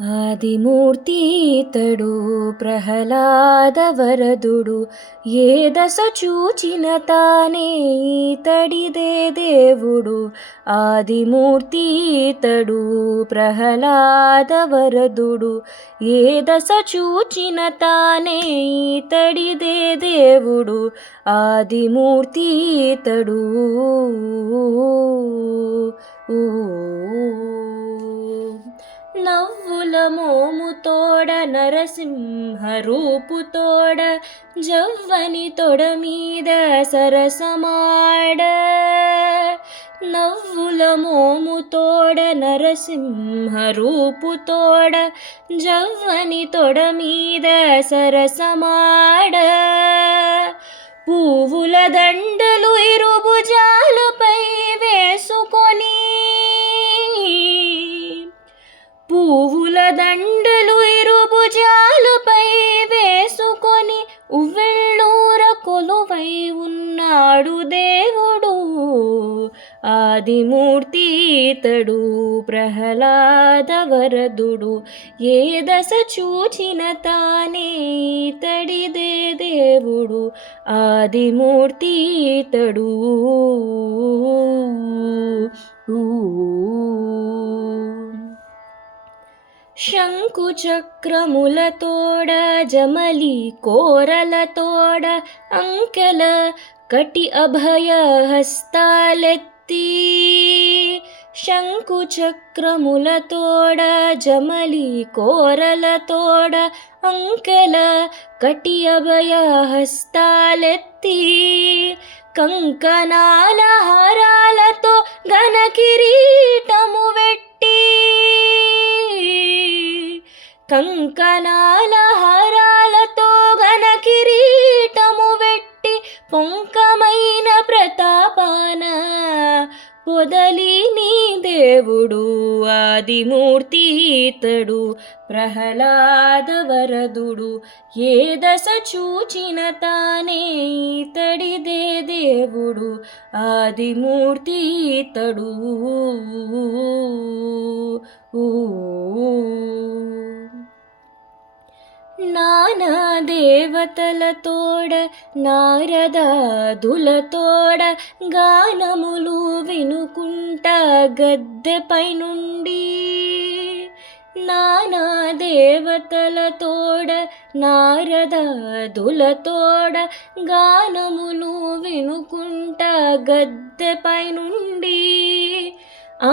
ఆదిమూర్తి ఇతడు ప్రహ్లాదవరదుడు, ఏ దశ చూచిన తానే ఇతడిదే దేవుడు. ఆదిమూర్తి ఇతడు ప్రహ్లాదవరదుడు, ఏ దశ చూచిన తానే ఇతడిదే దేవుడు. ఆదిమూర్తి ఇతడు. నవ్వుల మోముతోడ నరసింహ రూపుతోడ, జవ్వని తొడ మీద సరసమాడ. నవ్వుల మోముతోడ నరసింహ రూపుతోడ, జవ్వని తొడ మీద సరసమాడ. పువ్వుల దండలు ఇరుభుజాలపై వేసుకొని, పువ్వుల దండలు ఇరుభుజాలపై వేసుకొని, ఉవ్వెళ్ళూర కొలువై ఉన్నాడు దేవుడు. ఆదిమూర్తి ఇతడు ప్రహ్లాదవరదుడు, ఏ దశ చూచిన తానే ఇతడిదే దేవుడు. ఆదిమూర్తి ఇతడు. శంకు చక్రములతోడ జమలి కోరలతోడ, అంకెల కటి అభయ హస్తాలెత్తి. శంకు చక్రములతోడ జమలి కోరలతోడ, అంకెల కటి అభయ హస్తాలెత్తి. కంకణాల హారాలతో ఘన కిరీటము వెట్టి, కంకణాల హారాలతో ఘన కిరీటము వెట్టి, పొంకమైన ప్రతాపాన పొదలి నీ దేవుడు. ఆదిమూర్తి ఇతడు ప్రహ్లాదవరదుడు, ఏ దశ చూచిన తానే ఇతడిదే దేవుడు. ఆదిమూర్తి ఇతడు. నానా దేవతలతోడ నారదాదులతోడ, గానములు వినుకుంట గద్దెపై నుండి. నానా దేవతలతోడ నారదాదులతోడ, గానములు వినుకుంట గద్దెపై నుండి.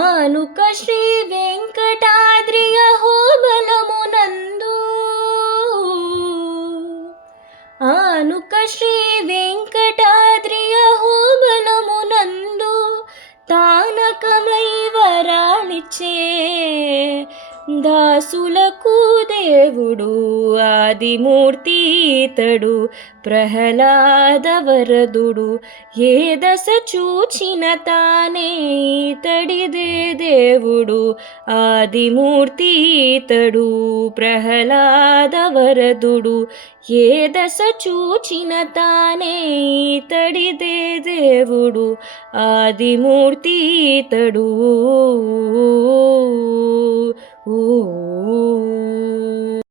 ఆనుక శ్రీ వెంకటాద్రి అహోబలమునందు, ఆనుక శ్రీ వెంకటాద్రి అహోబలమునందు, తానకమై వరాలిచ్చే దాసులకు దేవుడు. ఆదిమూర్తి ఇతడు ప్రహ్లాదవరదుడు, ఏ దశ చూచిన తానే ఇతడిదే దేవుడు. ఆదిమూర్తి ఇతడు ప్రహ్లాదవరదుడు, ఏ దశ చూచిన తానే ఇతడిదే దేవుడు. ఆదిమూర్తి ఇతడు.